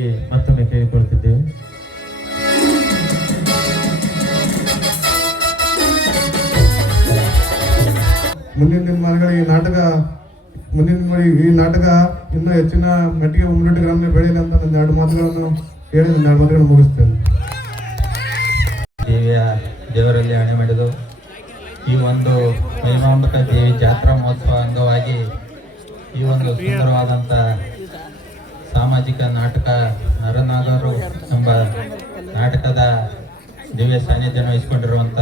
ವಿನಮ್ರವಾಗಿ ಮತ್ತೊಮ್ಮೆ ಕೇಳಿಕೊಳ್ತಿದ್ದೇವೆ. ಮುಂದಿನ ದಿನಮಾನಗಳ ಈ ನಾಟಕ ಇನ್ನೂ ಹೆಚ್ಚಿನ ಮಟ್ಟಿಗೆ ಮುನ್ನಡೆಗಳನ್ನು ಬೆಳೆಯಲಿ ಅಂತ ನನ್ನ ಎರಡು ಮಾತುಗಳನ್ನು ಹೇಳಿ ನನ್ನ ಎರಡು ಮಾತುಗಳನ್ನು ಮುಗಿಸ್ತೇನೆ. ದೇವರಲ್ಲಿ ಹಣೆ ಮಾಡಿದು ಈ ಒಂದು ಹೇಮಾಂಬಿಕಾ ದೇವಿ ಜಾತ್ರಾ ಮಹೋತ್ಸವ ಅಂಗವಾಗಿ ಈ ಒಂದು ಸುಂದರವಾದಂಥ ಸಾಮಾಜಿಕ ನಾಟಕ ನರನಾಗರು ಎಂಬ ನಾಟಕದ ದಿವ್ಯ ಸಾನ್ನಿಧ್ಯ ವಹಿಸಿಕೊಂಡಿರುವಂಥ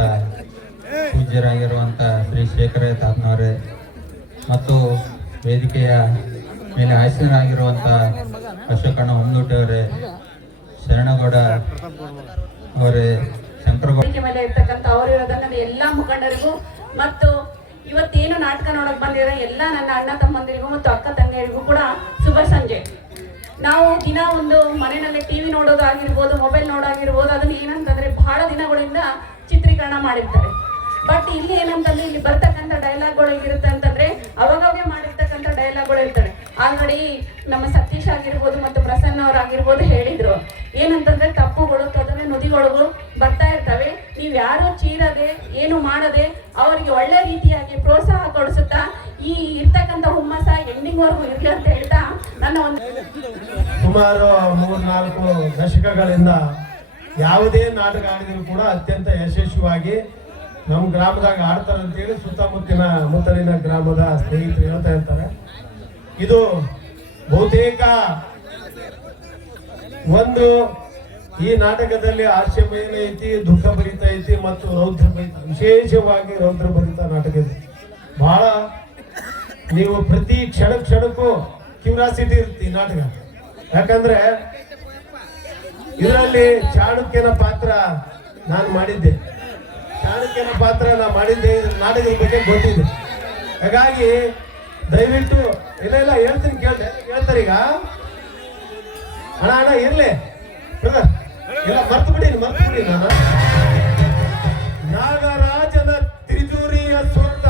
ಪೂಜ್ಯರಾಗಿರುವಂಥ ಶ್ರೀ ಶೇಖರ ತಾತ್ನವರೇ ಮತ್ತು ವೇದಿಕೆಯ ಮೇಲೆ ಆಸೀನರಾಗಿರುವಂಥ ಅಶೋಕಣ್ಣ ಹೊಂದೂಟವರೇ, ಶರಣಗೌಡ ಅವರೇ, ಶಂಕರಗೌಡ ಮೇಲೆ ಇರ್ತಕ್ಕಂಥ ಅವರಿರೋದನ್ನ ಎಲ್ಲ ಮುಖಂಡರಿಗೂ ಮತ್ತು ಇವತ್ತೇನು ನಾಟಕ ನೋಡಕ್ ಬಂದಿರೋ ಎಲ್ಲ ನನ್ನ ಅಣ್ಣ ತಮ್ಮಂದಿರಿಗೂ ಮತ್ತು ಅಕ್ಕ ತಂಗಿಯರಿಗೂ ಕೂಡ ಶುಭ ಸಂಜೆ. ನಾವು ದಿನ ಒಂದು ಮನೆಯಲ್ಲೇ ಟಿವಿ ನೋಡೋದಾಗಿರ್ಬೋದು, ಮೊಬೈಲ್ ನೋಡೋದಾಗಿರ್ಬೋದು, ಅದನ್ನ ಏನಂತಂದ್ರೆ ಬಹಳ ದಿನಗಳಿಂದ ಚಿತ್ರೀಕರಣ ಮಾಡಿರ್ತಾರೆ. ಬಟ್ ಇಲ್ಲಿ ಏನಂತಂದ್ರೆ ಇಲ್ಲಿ ಬರ್ತಕ್ಕಂಥ ಡೈಲಾಗ್ಗಳು ಹೇಗಿರುತ್ತೆ ಅಂತಂದ್ರೆ ಅವಾಗವೇ ಮಾಡಿರ್ತಕ್ಕಂಥ ಡೈಲಾಗ್ಗಳು ಇರ್ತಾರೆ. ಆಲ್ರೆಡಿ ನಮ್ಮ ಸತೀಶ್ ಆಗಿರ್ಬೋದು ಮತ್ತು ಪ್ರಸನ್ನ ಅವರಾಗಿರ್ಬೋದು ಹೇಳಿದ್ರು ಏನಂತಂದ್ರೆ ತಪ್ಪುಗಳು ತೊದಲು ನುಡಿಗಳು ಬರ್ತಾ ಇರ್ತವೆ, ನೀವ್ ಯಾರು ಚೀರದೆ ಏನು ಮಾಡದೆ ಅವರಿಗೆ ಒಳ್ಳೆ ರೀತಿಯಾಗಿ ಪ್ರೋತ್ಸಾಹ ಕೊಡಿಸುತ್ತಾ ಈ ಇರ್ತಕ್ಕಂಥ ಹುಮ್ಮಸ ಎಂಡಿಂಗ್ ವರ್ಗು ಇರ್ಲಿ ಅಂತ ಹೇಳ್ತಾ ನನ್ನ ಒಂದು ಸುಮಾರು 3-4 ದಶಕಗಳಿಂದ ಯಾವುದೇ ನಾಟಕ ಆಡಿದ್ರು ಕೂಡ ಅತ್ಯಂತ ಯಶಸ್ವಿಯಾಗಿ ನಮ್ಮ ಗ್ರಾಮದಾಗ ಆಡ್ತಾರೆ ಅಂತೇಳಿ ಮುತ್ತಲಿನ ಗ್ರಾಮದ ಸ್ನೇಹಿತರು ಹೇಳ್ತಾ ಇರ್ತಾರೆ. ಇದು ಬಹುತೇಕ ಒಂದು ಈ ನಾಟಕದಲ್ಲಿ ಹಾಸ್ಯಮಯನ ಐತಿ, ದುಃಖ ಭರಿತ ಐತಿ ಮತ್ತು ರೌದ್ರ ಭರಿತ, ವಿಶೇಷವಾಗಿ ರೌದ್ರ ಭರಿತ ನಾಟಕ ಇದೆ. ಬಹಳ ನೀವು ಪ್ರತಿ ಕ್ಷಣಕ್ಕೂ ಕ್ಯೂರಿಯಾಸಿಟಿ ಇರುತ್ತೆ ಈ ನಾಟಕ. ಯಾಕಂದ್ರೆ ಇದರಲ್ಲಿ ಚಾಣಕ್ಯನ ಪಾತ್ರ ನಾನು ಮಾಡಿದ್ದೆ, ನಾಟಕದ ಬಗ್ಗೆ ಗೊತ್ತಿದೆ. ಹಾಗಾಗಿ ದಯವಿಟ್ಟು ಇಲ್ಲ ಹೇಳ್ತೀನಿ, ಕೇಳ್ತಾರೆ ಈಗ ಅಣ್ಣ ಇರ್ಲಿ ಎಲ್ಲ ಮರ್ತು ಬಿಡಿ ನಾನು ನಾಗರಾಜನ ತಿಜೂರಿಯ ಸೊತ್ತ.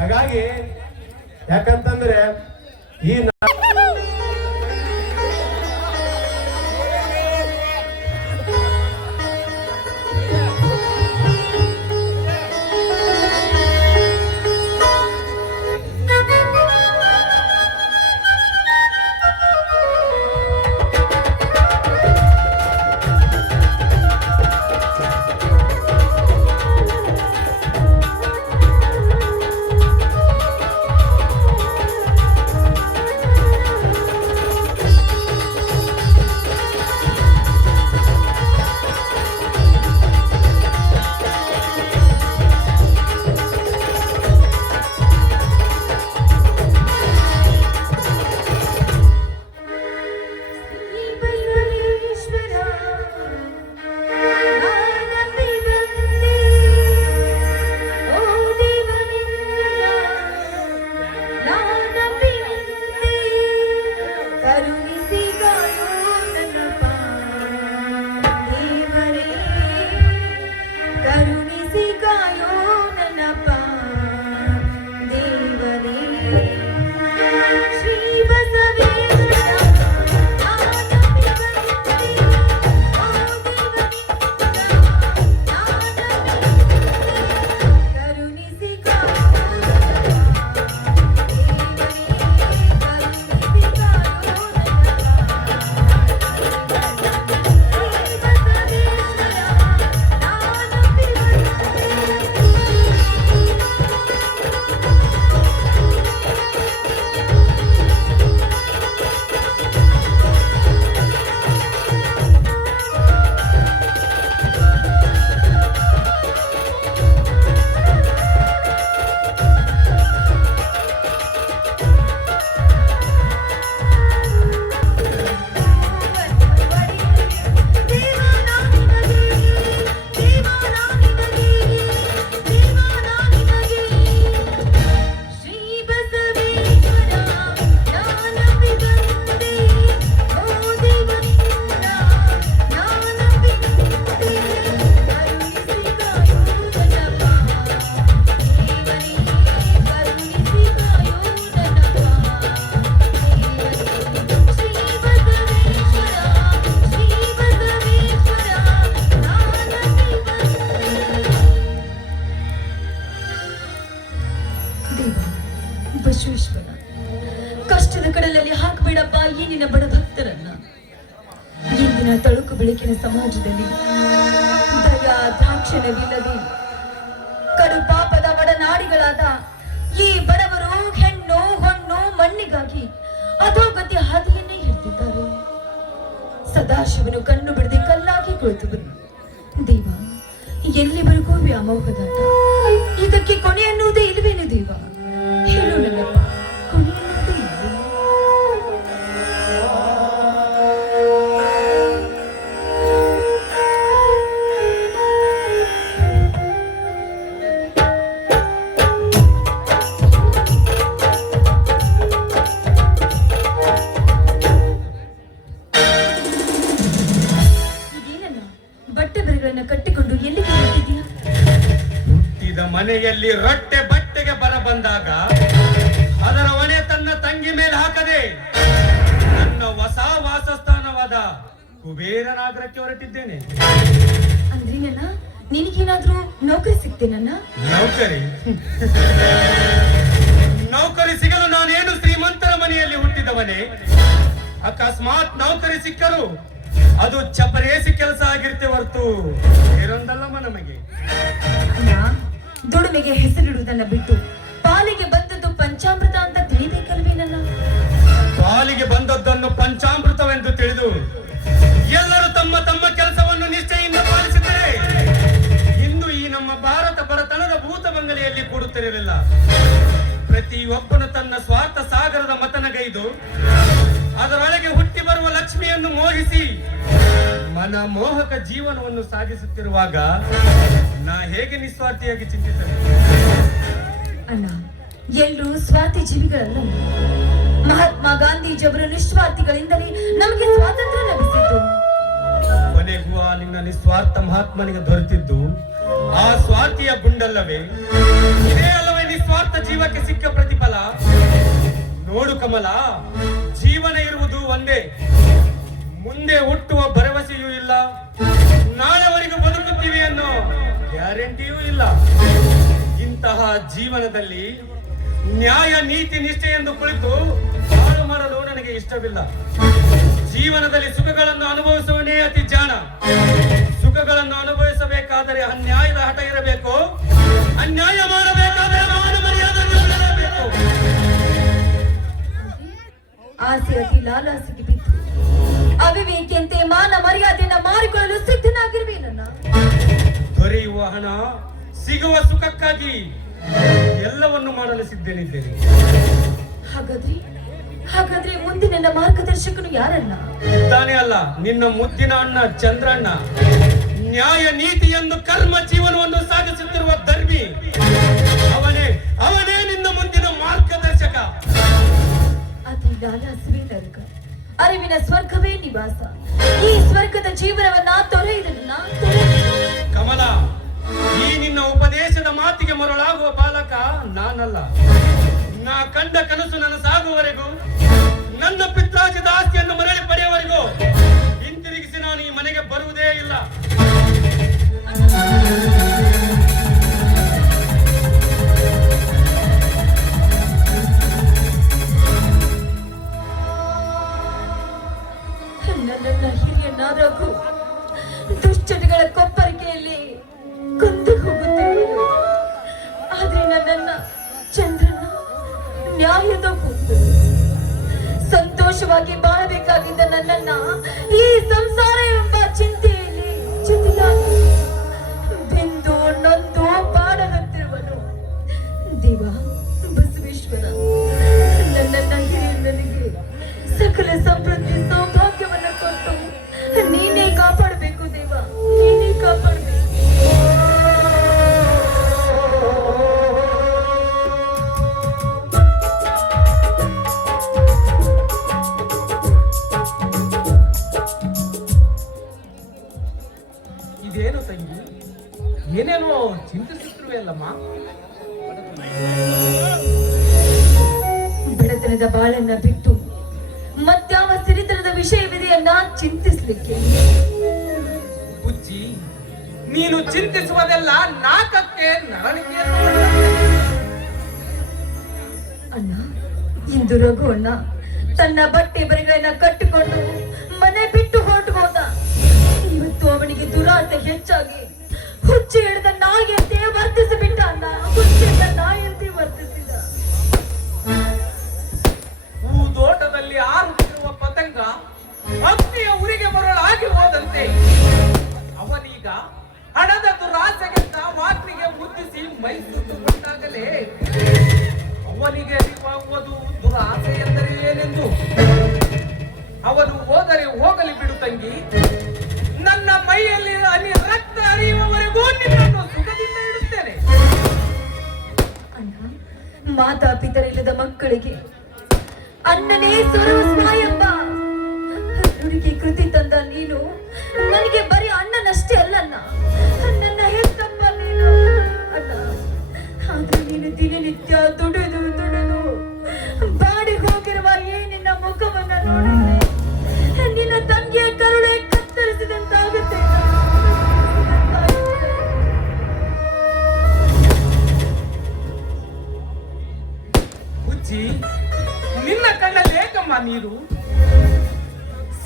ಹಾಗಾಗಿ ಯಾಕಂತಂದ್ರೆ ಈ ಮೇಲೆ ಹಾಕಬೇಡಪ್ಪ ಈ ನಿನ್ನ ಬಡ ಭಕ್ತರನ್ನ. ಇಂದಿನ ತಳುಕು ಬೆಳಕಿನ ಸಮಾಜದಲ್ಲಿ ದಯಾ ದಾಕ್ಷಿಣ್ಯವಿಲ್ಲದೆ ಕಡು ಪಾಪದ ಒಡನಾಡಿಗಳಾದ ಈ ಬಡವರು ಹೆಣ್ಣು ಹೊಣ್ಣು ಮಣ್ಣಿಗಾಗಿ ಅಧೋಗತಿ ಹಾದಿಯನ್ನೇ ಹಿಡಿದಿದ್ದಾರೆ. ಸದಾಶಿವನು ಕಣ್ಣು ಬಿಡದೆ ಕಲ್ಲಾಗಿ ಕುಳಿತುವರು. ದೇವ, ಎಲ್ಲಿವರೆಗೂ ವ್ಯಾಮೋಹದಾಟ? ಇದಕ್ಕೆ ಕೊನೆ ಅನ್ನುವುದೇ ಇಲ್ವೇನು ದೇವ? ಹೇಳು ನನ್ನಪ್ಪ, ಕೊನೆ ಅನ್ನುವುದೇ ಇಲ್ವೇ? ಇದೇನನ್ನ ಬಟ್ಟೆ ಬರೆಗಳನ್ನ ಕಟ್ಟಿಕೊಂಡು ಎಲ್ಲಿಗೆ ಹೊರಟಿದ್ದೀಯಾ? ಹುಟ್ಟಿದ ಮನೆಯಲ್ಲಿ ರೊಟ್ಟೆ ಬಟ್ಟೆಗೆ ಬರ ಬಂದಾಗ ಅದರ ಹೊಣೆ ತನ್ನ ತಂಗಿ ಮೇಲೆ ಹಾಕದೆ ನನ್ನ ಹೊಸ ವಾಸಸ್ಥಾನವಾದ ಕುಬೇರ ನಗರಕ್ಕೆ ಹೊರಟಿದ್ದೇನೆ. ಅಂದ್ರೆ ನನ್ನ ನಿನಗೇನಾದ್ರೂ ನೌಕರಿ ಸಿಗ್ತೇನನ್ನ? ನೌಕರಿ ನೌಕರಿ ಸಿಗಲು ನಾನೇನು ಶ್ರೀಮಂತರ ಮನೆಯಲ್ಲಿ ಹುಟ್ಟಿದವನೇ? ಅಕಸ್ಮಾತ್ ನೌಕರಿ ಸಿಕ್ಕರು ಅದು ಚಪರೇಸಿ ಕೆಲಸ ಆಗಿರ್ತೆ ಹೊರತು ಬೇರೊಂದಲ್ಲಮ್ಮ ನಮಗೆ. ಅಣ್ಣ, ದುಡಿಮೆಗೆ ಹೆಸರಿಡುವುದನ್ನ ಬಿಟ್ಟು ಪಾಲಿಗೆ ಬಂದದ್ದು ಪಂಚಾಮೃತ ಅಂತ ತಿಳಿಬೇಕಲ್ವೇ ನನ್ನ? ಪಾಲಿಗೆ ಬಂದದ್ದನ್ನು ಪಂಚಾಮೃತವೆಂದು ತಿಳಿದು ಎಲ್ಲರೂ ತಮ್ಮ ತಮ್ಮ ಕೆಲಸವನ್ನು ನಿಷ್ಠೆಯಿಂದ ಪಾಲಿಸಿದರೆ ಇಂದು ಈ ನಮ್ಮ ಭಾರತ ಬಡತನದ ಭೂತ ಬಂಗಲೆಯಲ್ಲಿ ಕೂಡುತ್ತಿರಲಿಲ್ಲ. ಪ್ರತಿಯೊಬ್ಬನು ತನ್ನ ಸ್ವಾರ್ಥ ಸಾಗರದ ಮತನಗೈದು ಅದರೊಳಗೆ ಹುಟ್ಟಿ ಬರುವ ಲಕ್ಷ್ಮಿಯನ್ನು ಮೋಹಿಸಿ ಮನಮೋಹಕ ಜೀವನವನ್ನು ಸಾಗಿಸುತ್ತಿರುವಾಗ ನಾ ಹೇಗೆ ನಿಸ್ವಾರ್ಥಿಯಾಗಿ ಚಿಂತಿಸಲಿ? ಅಣ್ಣ, ಎಲ್ಲರೂ ಸ್ವಾರ್ಥಿ ಜೀವಿಗಳಲ್ಲ. ಮಹಾತ್ಮ ಗಾಂಧೀಜಿಯವರು ನಿಸ್ವಾರ್ಥಿಗಳಿಂದಲೇ ನಮಗೆ ಸ್ವಾತಂತ್ರ್ಯ ಲಭಿಸಿತು. ಕೊನೆಗೂ ಆ ನಿನ್ನ ನಿಸ್ವಾರ್ಥ ಮಹಾತ್ಮನಿಗೆ ದೊರೆತಿದ್ದು ಆ ಸ್ವಾರ್ಥಿಯ ಗುಂಡಲ್ಲವೇ? ಇದೇ ಅಲ್ಲವೇ ನಿಸ್ವಾರ್ಥ ಜೀವಕ್ಕೆ ಸಿಕ್ಕ ಪ್ರತಿಫಲ? ನೋಡು ಕಮಲ, ಜೀವನ ಇರುವುದು ಒಂದೇ. ಮುಂದೆ ಹುಟ್ಟುವ ಭರವಸೆಯೂ ಇಲ್ಲ, ನಾಳೆವರೆಗೂ ಬದುಕುತ್ತೀವಿ ಅನ್ನೋ ಗ್ಯಾರಂಟಿಯೂ ಇಲ್ಲ. ಇಂತಹ ಜೀವನದಲ್ಲಿ ನ್ಯಾಯ ನೀತಿ ನಿಷ್ಠೆ ಎಂದು ಕುಳಿತು ಬಾಳು ಮಾಡಲು ನನಗೆ ಇಷ್ಟವಿಲ್ಲ. ಜೀವನದಲ್ಲಿ ಸುಖಗಳನ್ನು ಅನುಭವಿಸುವನೇ ಅತಿ ಜಾಣ. ಸುಖಗಳನ್ನು ಅನುಭವಿಸಬೇಕಾದರೆ ಅನ್ಯಾಯದ ಹಠ ಇರಬೇಕು, ಅನ್ಯಾಯ ಮಾಡಬೇಕಾದರೆ ಮಾನ ಮರ್ಯಾದೆ ಇರಬೇಕು. ಆಸೆ ಅತಿ ಲಾಲಾಸಿಗೆ ಬಿದ್ದು ಅವಿವೇಕಿಯಂತೆ ಮಾನ ಮರ್ಯಾದೆಯನ್ನ ಮಾರಿಕೊಳ್ಳಲು ಸಿದ್ಧನಾಗಿರುವೆ ನನ್ನ. ದೊರೆಯುವ ಹಣ ಸಿಗುವ ಸುಖಕ್ಕಾಗಿ ಎಲ್ಲವನ್ನು ಮಾಡಲು ಸಿದ್ಧನಿದ್ದೇನೆ. ಹಾಗಾದ್ರೆ ಮುಂದೆ ನನ್ನ ಮಾರ್ಗದರ್ಶಕನು ಯಾರಣ್ಣ? ತಾನೇ ಅಲ್ಲ, ನಿನ್ನ ಮುದ್ದಿನ ಅಣ್ಣ ಚಂದ್ರಣ್ಣ. ನ್ಯಾಯ ನೀತಿ ಎಂದು ಕರ್ಮ ಜೀವನವನ್ನು ಸಾಗಿಸುತ್ತಿರುವ ಧರ್ಮಿ ಅವನೇ ನಿನ್ನ ಮುಂದಿನ ಮಾರ್ಗದರ್ಶಕ. ಅತಿ ಲಾಲಾಸವೇ ನರಕ, ಅರಿವಿನ ಸ್ವರ್ಗವೇ ನಿವಾಸ. ಈ ಸ್ವರ್ಗದ ಜೀವನವನ್ನ ತೊರೆಯುವುದನ್ನ ಕಮಲ, ಈ ನಿನ್ನ ಉಪದೇಶದ ಮಾತಿಗೆ ಮರಳಾಗುವ ಬಾಲಕ ನಾನಲ್ಲ. ನಾ ಕಂಡ ಕನಸು ನನ್ನ ಸಾಗುವವರೆಗೂ, ನನ್ನ ಪಿತ್ರಾಜಿತ ಆಸ್ತಿಯನ್ನು ಮರಳಿ ಪಡೆಯುವವರೆಗೂ ಹಿಂತಿರುಗಿಸಿ ನಾನು ಈ ಮನೆಗೆ ಬರುವುದೇ ಇಲ್ಲ. ನನ್ನ ಹಿರಿಯನಾದ ರಘು ದುಶ್ಚಟಗಳ ಕೊಪ್ಪರಿಕೆಯಲ್ಲಿ ಕೊಂದು ಹೋಗುತ್ತಿರುವುದು. ಆದ್ರೆ ನನ್ನನ್ನ ಚಂದ್ರನ ನ್ಯಾಯದ ಕೂತು ಸಂತೋಷವಾಗಿ ಬಾಳಬೇಕಾಗಿದ್ದ ನನ್ನನ್ನ ಈ ಸಂಸಾರ ಎಂಬ ಚಿಂತೆಯಲ್ಲಿ ಜೊತೆಯಾಗಿ ಬೆಂದು ನೊಂದು ಬಾಡಲುತ್ತಿರುವನು. ದೇವ ಬಸವೇಶ್ವರ, ನನ್ನನ್ನ ಹಿರಿಯನಿಗೆ ಸಕಲ ಸಮೃದ್ಧಿ ಸೌಭಾಗ್ಯವನ್ನ ಕೊಟ್ಟು ನೀನೇ ಕಾಪಾಡಬೇಕು ದೇವ, ನೀನೇ ಕಾಪಾಡಬೇಕು. ಇದೇನು ತಂಗಿ, ಏನೇನೋ ಚಿಂತಿಸುತ್ತಿರುವೆ ಅಲ್ಲಮ್ಮ? ಬಡತನದ ಬಾಳನ್ನ ಬಿಟ್ಟು ಮತ್ಯಾವ ಸಿರಿತನದ ವಿಷಯವಿದೆಯನ್ನ ಚಿಂತಿಸ್ಲಿಕ್ಕೆ. ಬುಜ್ಜಿ, ನೀನು ಚಿಂತಿಸುವುದೆಲ್ಲ ನಾಕಕ್ಕೆ ನರಳಿಕೆ. ಅಣ್ಣ, ಇಂದು ರಘು ಅಣ್ಣ ತನ್ನ ಬಟ್ಟೆ ಬರೆಗಳನ್ನ ಕಟ್ಟಿಕೊಂಡು ಮನೆ ಬಿಟ್ಟು ಹೊರಟು ಹೋದ. ಇವತ್ತು ಅವನಿಗೆ ದುರಾಸೆ ಹೆಚ್ಚಾಗಿ ಹುಚ್ಚು ಹಿಡಿದ ನಾಯಿಯಂತೆ ವರ್ತಿಸಿಬಿಟ್ಟ ಅಣ್ಣ. ಹುಚ್ಚು ಹಿಡಿದ ನಾಯಿಯಂತೆ ವರ್ತಿಸಿದ. ಹೂದೋಟದಲ್ಲಿ ಆರುತ್ತಿರುವ ಪತಂಗ ಅಗ್ನಿಯ ಉರಿಗೆ ಮರಳಾಗಿ ಹೋದಂತೆ ಅವನೀಗ ಹಣದ ದುರಾಸೆಗಿಂತ ಮಾತಿಗೆ ಮುದ್ದಿಸಿ ಮೈ ಸುತ್ತುಕೊಂಡಾಗಲೇ ಅವನಿಗೆ ಅರಿವಾಗುವುದು ದುರಾಸೆ ಎಂದರೆ ಏನೆಂದು. ಅವನು ಹೋದರೆ ಹೋಗಲಿ ಬಿಡು ತಂಗಿ, ನನ್ನ ಮೈಯಲ್ಲಿ ಹನಿ ರಕ್ತ ಹರಿಯುವವರೆಗೂ ನಿನ್ನನ್ನು ಸುಖದಿಂದ ಇಡುತ್ತೇನೆ. ಅಣ್ಣ, ಮಾತಾಪಿತರಿಲ್ಲದ ಮಕ್ಕಳಿಗೆ ಅಣ್ಣನೇ ಸರ್ವಸ್ವ ಎಂಬ ನುಡಿಗೆ ಕೃತಿ ತಂದ ನೀನು ನನಗೆ ಬರೀ ಅಣ್ಣನಷ್ಟೇ ಅಲ್ಲಣ್ಣ, ನನ್ನ ಹೆತ್ತಪ್ಪ ನೀನು ಅಣ್ಣ. ಆದ್ರೆ ನೀನು ದಿನನಿತ್ಯ ದುಡಿದು ದುಡಿದು ಬಾಡಿ ಹೋಗಿರುವ ಈ ನಿನ್ನ ಮುಖವನ್ನ ನೋಡಿದ್ರೆ ನಿನ್ನ ತಂಗಿಯ ಕರುಳೆ ಕತ್ತರಿಸಿದಂತಾಗುತ್ತೆ. ಹುಚ್ಚಿ, ನಿನ್ನ ಕಣ್ಣಲ್ಲಿ ಏಕಮ್ಮ ನೀರು?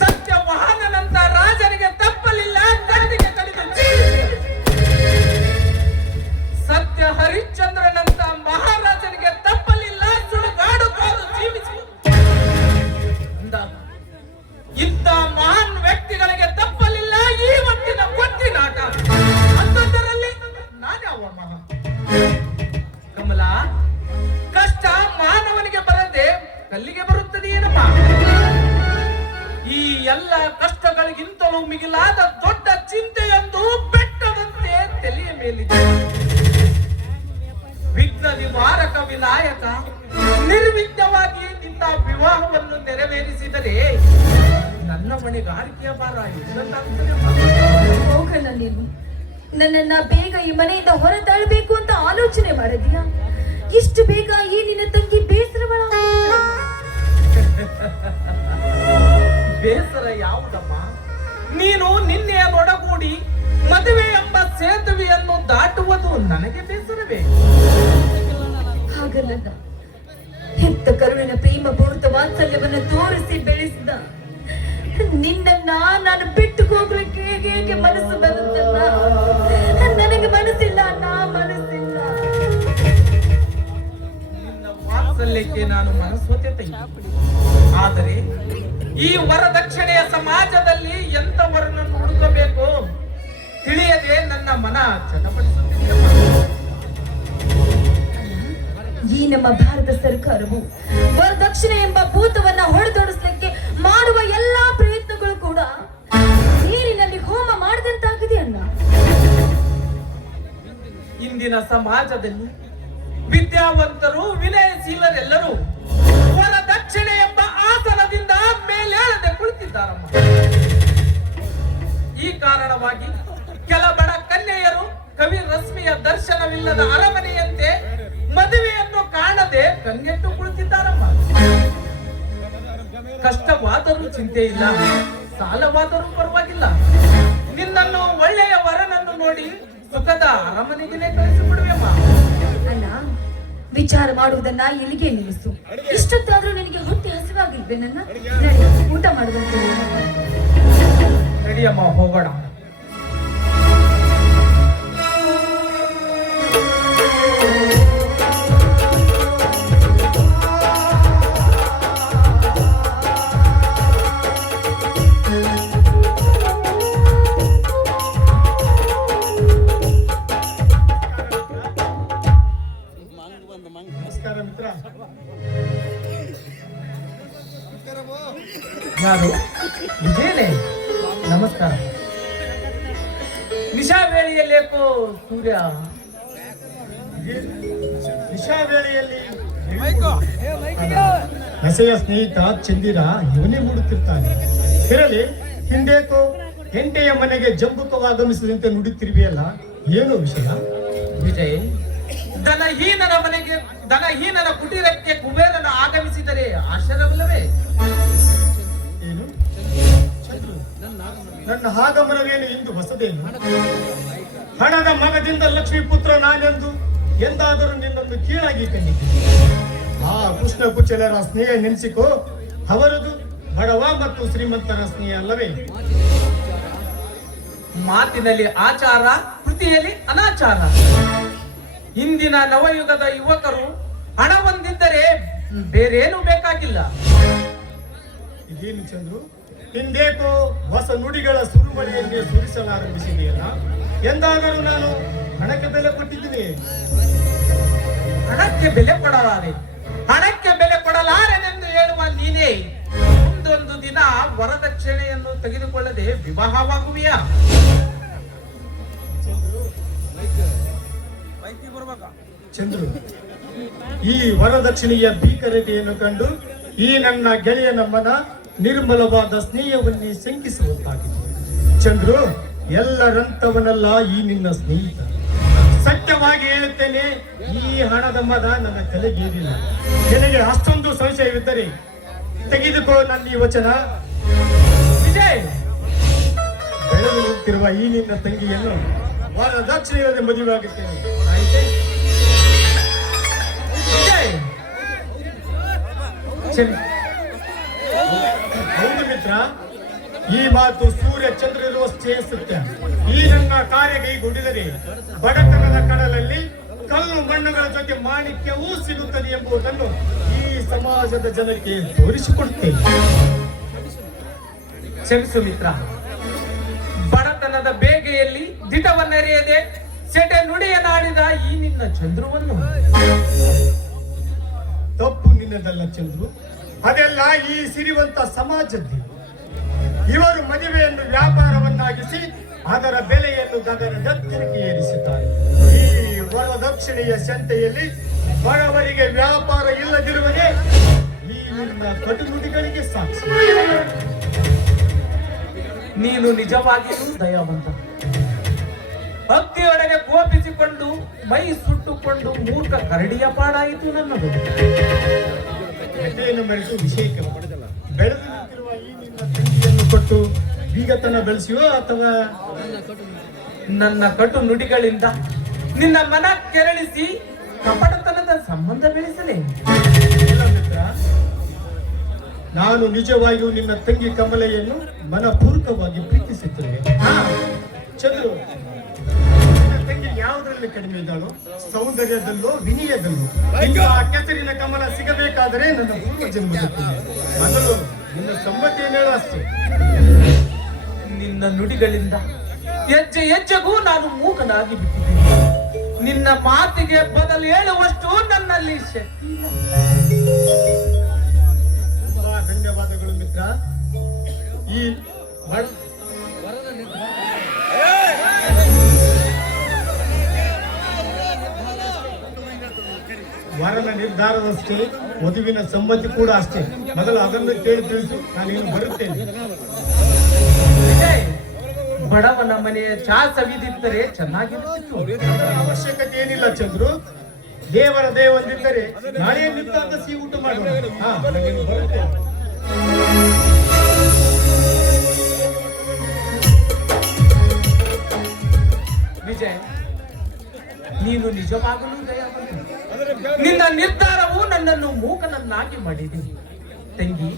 ಸತ್ಯ ವಾಹನನಂತ ರಾಜನಿಗೆ ತಪ್ಪಲಿಲ್ಲ, ಕಣ್ಣಿಗೆ ಕಡಿದು ಸತ್ಯ ಹರಿಶ್ಚಂದ್ರನಂತ ಮಹಾರಾಜನಿಗೆ ತಪ್ಪಲಿಲ್ಲ, ಸುಡುಗಾಡುತ್ತಾರೆ ಜೀವಿಸಿ. ಇಂಥ ಮಹಾನ್ ವ್ಯಕ್ತಿಗಳಿಗೆ ತಪ್ಪಲಿಲ್ಲ ಈ ಹೊತ್ತಿನ ಕೊಟ್ಟಿನಾಟ. ಅಂಥದ್ದರಲ್ಲಿ ನಾನ್ಯಾವ ಮಹಾ? ಕಮಲ, ಕಷ್ಟ ಮಾನವನಿಗೆ ಬರದೆ ಕಲ್ಲಿಗೆ ಬರುತ್ತದೆ ಏನಮ್ಮ? ಈ ಎಲ್ಲ ಕಷ್ಟಗಳಿಗಿಂತಲೂ ಮಿಗಿಲಾದ ದೊಡ್ಡ ಚಿಂತೆಯೊಂದು ಬೆಟ್ಟದಂತೆ ತಲೆಯ ಮೇಲಿದೆ. ವಿಘ್ನ ನಿವಾರಕ ವಿನಾಯಕ ನಿರ್ವಿಘ್ನವಾಗಿ ನಿನ್ನ ವಿವಾಹವನ್ನು ನೆರವೇರಿಸಿದರೆ ನನ್ನ ಹೊಣೆಗಾರಿಕೆಯ ಭಾರ ಇಲ್ಲಂತಾಗುತ್ತದೆ. ಹೋಗಲ್ಲ ನೀನು. ನನ್ನನ್ನ ಬೇಗ ಈ ಮನೆಯಿಂದ ಹೊರ ತಳ್ಳಬೇಕು ಅಂತ ಆಲೋಚನೆ ಮಾಡಿದ್ಯಾ? ಇಷ್ಟು ಬೇಗ ಈ ನಿನ್ನ ತಂಗಿ ಬೇಸರವಳ? ಬೇಸರ ಯಾವುದಮ್ಮ? ನೀನು ನಿನ್ನೆಯ ನೊಡಗೂಡಿ ಮದುವೆ ಎಂಬ ಸೇತುವೆಯನ್ನು ದಾಟುವುದು ನನಗೆ ಬೇಸರವೇ? ಹಾಗಲ್ಲ, ಹೆತ್ತ ಕರುಣಿನ ಪ್ರೇಮ ಪೂರ್ತ ವಾತ್ಸಲ್ಯವನ್ನು ತೋರಿಸಿ ಬೆಳೆಸಿದ ನಿನ್ನನ್ನ ನಾನು ಬಿಟ್ಟು ಹೋಗ್ಲಿಕ್ಕೆ ಹೇಗೆ ಮನಸ್ಸು ಬರುತ್ತಲ್ಲ? ನನಗೆ ಮನಸ್ಸಿಲ್ಲ ಅಣ್ಣ, ಮನಸ್ಸಿಲ್ಲ. ನಿನ್ನ ವಾತ್ಸಲ್ಯಕ್ಕೆ ನಾನು ಮನಸ್ಸೋತೆ ತಂಗಿ. ಆದರೆ ಈ ವರದಕ್ಷಿಣೆಯ ಸಮಾಜದಲ್ಲಿ ಎಂತವರನ್ನು ಹುಡುಕಬೇಕು ತಿಳಿಯದೆ ನನ್ನ ಮನ ಚಟಪಡಿಸುತ್ತಿದೆಯಮ್ಮ. ಈ ನಮ್ಮ ಭಾರತ ಸರ್ಕಾರವು ವರದಕ್ಷಿಣೆ ಎಂಬ ಭೂತವನ್ನ ಹೊಡೆದೊಡಿಸ್ಲಿಕ್ಕೆ ಮಾಡುವ ಎಲ್ಲಾ ಪ್ರಯತ್ನಗಳು ಕೂಡ ನೀರಿನಲ್ಲಿ ಹೋಮ ಮಾಡಿದಂತಾಗಿದೆ ಅಣ್ಣ. ಇಂದಿನ ಸಮಾಜದಲ್ಲಿ ವಿದ್ಯಾವಂತರು ವಿನಯಶೀಲರೆಲ್ಲರೂ ವರದಕ್ಷಿಣೆ ಎಂಬ ಆಸನದಿಂದ ಮೇಲೇಳದೆ ಕುಳಿತಿದ್ದಾರಮ್ಮ. ಈ ಕಾರಣವಾಗಿ ಕೆಲ ಬಡ ಕನ್ಯೆಯರು ಕವಿ ರಶ್ಮಿಯ ದರ್ಶನವಿಲ್ಲದ ಅರಮನೆಯಂತೆ ಮದುವೆಯನ್ನು ಕಾಣದೆ ಕಂಗೆಟ್ಟು ಕುಳಿತಿದ್ದಾರಮ್ಮ. ಕಷ್ಟವಾದರೂ ಚಿಂತೆ ಇಲ್ಲ, ಸಾಲವಾದರೂ ಪರವಾಗಿಲ್ಲ, ನಿನ್ನನ್ನು ಒಳ್ಳೆಯ ವರನನ್ನು ನೋಡಿ ಸುಖದ ಅರಮನೆಗೆ ಕಳಿಸಿಬಿಡುವೆಮ್ಮ. ಅಣ್ಣ, ವಿಚಾರ ಮಾಡುವುದನ್ನ ಇಲ್ಲಿಗೆ ನಿಲ್ಲಿಸು. ಇಷ್ಟೊತ್ತಾದ್ರೂ ನಿನಗೆ ಹೊಟ್ಟೆ ಹಸಿವಾಗಿಲ್ವೇ? ನನ್ನ ನಡಿ, ಊಟ ಮಾಡಬೇಕು. ನಡಿಯಮ್ಮ, ಹೋಗೋಣ. ನಮಸ್ಕಾರ ಮಿತ್ರ. ಯಾರು? ವಿಜಯನೇ, ನಮಸ್ಕಾರ. ನಿಶಾ ವೇಳೆಯಲ್ಲೇಕೋ ಸೂರ್ಯ? ನಿಶಾ ವೇಳೆಯಲ್ಲಿ ಹಸೆಯ ಸ್ನೇಹಿತ ಚಂದಿರ ಇವನೇ ಮೂಡುತ್ತಿರ್ತಾನೆ. ಇರಲಿ, ಹಿಂದೇಕೋ ಹೆಂಟೆಯ ಮನೆಗೆ ಜಂಬುಕವಾಗಮಿಸಿದಂತೆ ನುಡಿತಿರುವೆಯಲ್ಲ, ಏನು ವಿಷಯ? ವಿಜಯ್, ಧನಹೀನನ ಮನೆಗೆ, ಧನಹೀನನ ಕುಟೀರಕ್ಕೆ ಕುಬೇರನ ಆಗಮಿಸಿದರೆ ಆಶ್ಚರ್ಯವಲ್ಲವೇ? ಏನು ಚಂದ್ರು, ನನ್ನ ಆಗಮನವೇನು ಇಂದು ಹೊಸದೇನು? ಹಣದ ಮಗದಿಂದ ಲಕ್ಷ್ಮೀ ಪುತ್ರ ನಾನೆಂದು ಎಂದಾದರೂ ನಿನ್ನನ್ನು ಕೀಳಾಗಿ ಕಂಡಿದ್ದೆ. ಆ ಕೃಷ್ಣ ಕುಚಲರ ಸ್ನೇಹ ನೆನೆಸಿಕೋ, ಅವರದು ಬಡವ ಮತ್ತು ಶ್ರೀಮಂತರ ಸ್ನೇಹ ಅಲ್ಲವೇ? ಮಾತಿನಲ್ಲಿ ಆಚಾರ, ಕೃತಿಯಲ್ಲಿ ಅನಾಚಾರ. ಇಂದಿನ ನವಯುಗದ ಯುವಕರು ಹಣ ಹೊಂದಿದ್ದರೆ ಬೇರೇನು ಬೇಕಾಗಿಲ್ಲ. ಇದೇನು ಚಂದ್ರು, ಹಿಂದೇಕೋ ಹೊಸ ನುಡಿಗಳ ಸುರುಮಳೆಯನ್ನೇ ಸುರಿಸಲಾರಂಭಿಸಿದೆಯಲ್ಲ? ಎಂದಾದರೂ ನಾನು ಹಣಕ್ಕೆ ಬೆಲೆ ಕೊಟ್ಟಿದ್ದೀನಿ? ಹಣಕ್ಕೆ ಬೆಲೆ ಕೊಡಲಾರೆ, ಹಣಕ್ಕೆ ಬೆಲೆ ಕೊಡಲಾರೆನೆಂದು ಹೇಳುವ ನೀನೇ ಮುಂದೊಂದು ದಿನ ವರದಕ್ಷಿಣೆಯನ್ನು ತೆಗೆದುಕೊಳ್ಳದೆ ವಿವಾಹವಾಗುವಿಯಾ? ಚಂದ್ರು, ಈ ವರದಕ್ಷಿಣೆಯ ಭೀಕರತೆಯನ್ನು ಕಂಡು ಈ ನನ್ನ ಗೆಳೆಯನ ಮನ ನಿರ್ಮಲವಾದ ಸ್ನೇಹವನ್ನೇ ಶಂಕಿಸುವಂತಾಗಿದೆ. ಚಂದ್ರು, ಎಲ್ಲರಂತವನಲ್ಲ ಈ ನಿನ್ನ ಸ್ನೇಹಿತ. ಸತ್ಯವಾಗಿ ಹೇಳುತ್ತೇನೆ, ಈ ಹಣದ ಮದ ನನ್ನ ತಲೆಗೇರಿಲ್ಲ. ನಿನಗೆ ಅಷ್ಟೊಂದು ಸಂಶಯವಿದ್ದರೆ ತೆಗೆದುಕೋ ನನ್ನ ಈ ವಚನ. ವಿಜಯ್, ಬೆಳೆದು ನಿಂತಿರುವ ಈ ನಿನ್ನ ತಂಗಿಯನ್ನು ವರದಕ್ಷಿಣೆಯಲ್ಲದೆ ಮದುವೆ ಆಗುತ್ತೇನೆ. ಆಯ್ತೆ? ವಿಜಯ್, ಹೌದು ಮಿತ್ರ, ಈ ಮಾತು ಸೂರ್ಯ ಚಂದ್ರ ಇರುವಷ್ಟೇ ಸತ್ಯ. ಈ ನನ್ನ ಕಾರ್ಯ ಕೈಗೊಂಡಿದರೆ ಬಡತನದ ಕಡಲಲ್ಲಿ ಕಲ್ಲು ಮಣ್ಣುಗಳ ಜೊತೆ ಮಾಣಿಕ್ಯವೂ ಸಿಗುತ್ತದೆ ಎಂಬುದನ್ನು ಈ ಸಮಾಜದ ಜನರಿಗೆ ತೋರಿಸಿಕೊಡುತ್ತೇನೆ. ಕ್ಷಮಿಸು ಮಿತ್ರ, ಬಡತನದ ಬೇಗೆಯಲ್ಲಿ ದಿಟವನ್ನೆರೆಯದೆ ಸೆಟೆ ನುಡಿಯನಾಡಿದ ಈ ನಿನ್ನ ಚಂದ್ರುವನ್ನು. ತಪ್ಪು ನಿನ್ನದಲ್ಲ ಚಂದ್ರು, ಅದೆಲ್ಲ ಈ ಸಿರಿವಂತ ಸಮಾಜದ್ದೇ. ಇವರು ಮದುವೆಯನ್ನು ವ್ಯಾಪಾರವನ್ನಾಗಿಸಿ ಅದರ ಬೆಲೆಯನ್ನು ಗಗನದೆತ್ತರಕ್ಕೆ ಏರಿಸುತ್ತಾರೆ. ಈ ವರದಕ್ಷಿಣೆಯ ಸಂತೆಯಲ್ಲಿ ಬಡವರಿಗೆ ವ್ಯಾಪಾರ ಇಲ್ಲದಿರುವುದೇ ಈ ನಿನ್ನ ಕಟುನುಡಿಗಳಿಗೆ ಸಾಕ್ಷಿ. ನೀನು ನಿಜವಾಗಿಯೂ ದಯಾವಂತ. ಭಕ್ತಿಯೊಡನೆ ಕೋಪಿಸಿಕೊಂಡು ಮೈ ಸುಟ್ಟುಕೊಂಡು ಮೂರ್ಖ ಕರಡಿಯ ಪಾಡಾಯಿತು ನನ್ನದು. ಕಥೆಯನ್ನು ಮರೆತು ವಿಷಯಕ್ಕೆ ಬೆಳೆದು ನಿಂತಿರುವ ಈ ನಿನ್ನ ತಂಗಿಯನ್ನು ಕೊಟ್ಟು ಬೀಗತನ ಬೆಳೆಸಿಯೋ ಅಥವಾ ನನ್ನ ಕಟು ನುಡಿಗಳಿಂದ ನಿನ್ನ ಮನ ಕೆರಳಿಸಿ ಕಪಟತನದ ಸಂಬಂಧ ಬೆಳೆಸಲೇ? ಇಲ್ಲ ಮಿತ್ರ, ನಾನು ನಿಜವಾಗಿಯೂ ನಿನ್ನ ತಂಗಿ ಕಮಲೆಯನ್ನು ಮನಪೂರ್ವಕವಾಗಿ ಪ್ರೀತಿಸುತ್ತೇನೆ. ಚಂದ್ರು, ನಿನ್ನ ತಂಗಿ ಯಾವುದರಲ್ಲಿ ಕಡಿಮೆ ಇದ್ದಾಳೋ? ಸೌಂದರ್ಯದಲ್ಲೋ ವಿನಯದಲ್ಲೋ? ಇಂತಹ ಕೆಸರಿನ ಕಮಲ ಸಿಗಬೇಕಾದರೆ ನನ್ನ ಪೂರ್ವ ಜನ್ಮದ ಮೊದಲು ನಿನ್ನ ಸಮ್ಮತಿಯನ್ನು ಹೇಳು ಅಷ್ಟೇ. ನಿನ್ನ ನುಡಿಗಳಿಂದ ಹೆಜ್ಜೆ ಹೆಜ್ಜೆಗೂ ನಾನು ಮೂಕನಾಗಿ ಬಿಟ್ಟಿದ್ದೀನಿ. ನಿನ್ನ ಮಾತಿಗೆ ಬದಲು ಹೇಳುವಷ್ಟು ನನ್ನಲ್ಲಿ ಶಕ್ತಿ ಇಲ್ಲ. ತುಂಬಾ ಧನ್ಯವಾದಗಳು ಮಿತ್ರ. ಈ ವರನ ನಿರ್ಧಾರದಷ್ಟೇ ಮದುವಿನ ಸಮ್ಮತಿ ಕೂಡ ಅಷ್ಟೇ. ಮೊದಲು ಅದನ್ನು ಕೇಳಿ ತಿಳಿಸು, ನಾನೇನು ಬರುತ್ತೇನೆ. ವಿಜಯ್, ಬಡವನ ಮನೆಯ ಚಾ ಸವಿದಿದ್ದರೆ ಚೆನ್ನಾಗಿರುತ್ತಿತ್ತು. ಅದರ ಅವಶ್ಯಕತೆ ಏನಿಲ್ಲ ಚಂದ್ರು. ದೇವರ ದೇವ ಹೊಂದಿದ್ದರೆ ನಾಳೆ ನಿಂತ ಸಿಹಿ ಊಟ ಮಾಡೋಣ. ನಾನೇನು ಬರುತ್ತೇನೆ. ವಿಜಯ್, ನೀನು ನಿಜವಾಗಲೂ ದಯಾವಂತ. ನಿನ್ನ ನಿರ್ಧಾರವು ನನ್ನನ್ನು ಮೂಕನನ್ನಾಗಿ ಮಾಡಿದೆ. ತಂಗಿ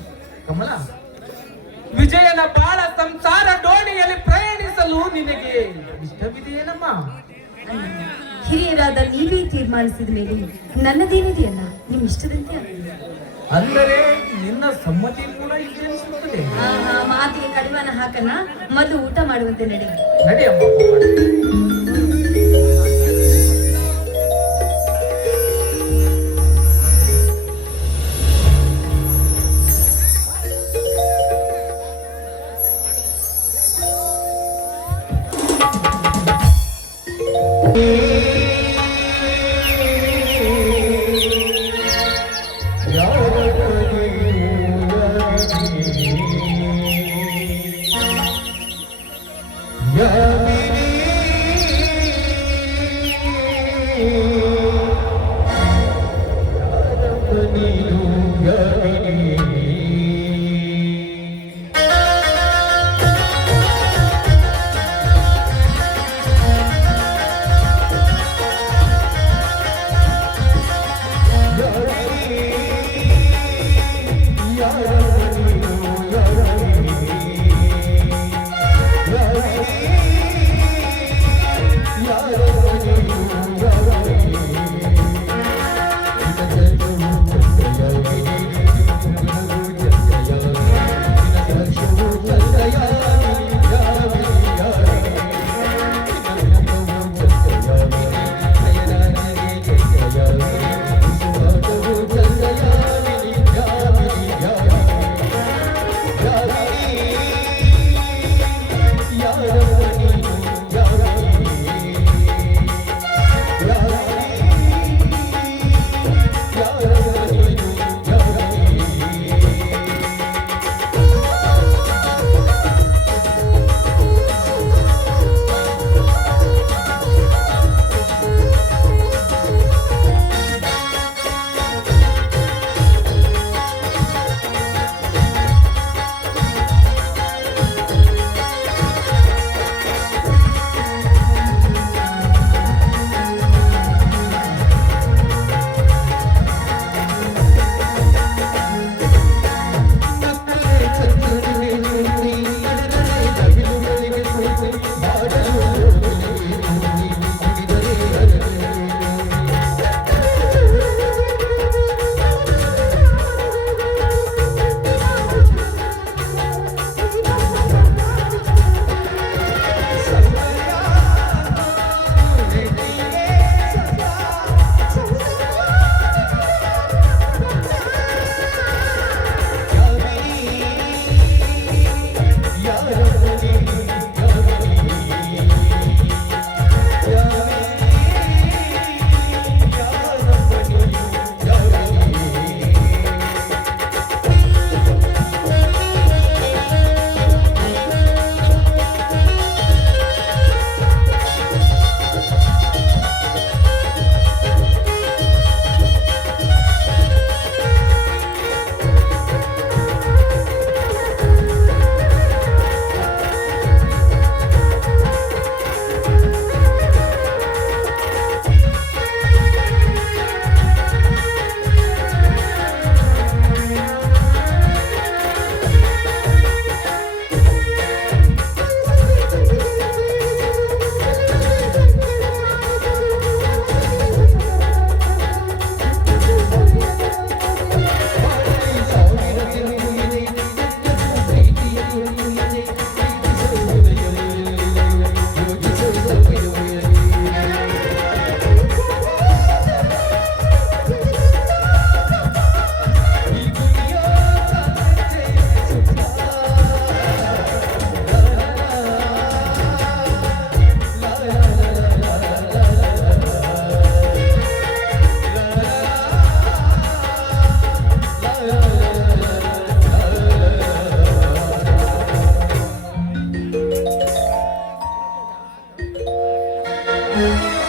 ಕಮಲ, ವಿಜಯನ ಬಾಳ ಸಂಸಾರ ಡೋಣಿಯಲ್ಲಿ ಪ್ರಯಾಣಿಸಲು ನಿನಗೆ ಇಷ್ಟವಿದೆಯೇನಮ್ಮ? ಹಿರಿಯರಾದ ನೀವೇ ತೀರ್ಮಾನಿಸಿದ ಮೇಲೆ ನನ್ನದೇನಿದೆಯಲ್ಲ ನಿಮ್ಮ ಇಷ್ಟದಂತೆ ಆಗಲಿ. ಅಂದರೆ ನಿನ್ನ ಸಮ್ಮತಿ ಕೂಡ ಇದೆ ಅನಿಸುತ್ತದೆ. ಮಾತಿಗೆ ಕಡಿವಾಣ ಹಾಕನ, ಮೊದಲು ಊಟ ಮಾಡುವಂತೆ ನಡೆ. ನಡೆಯಮ್ಮ. ಅಣ್ಣ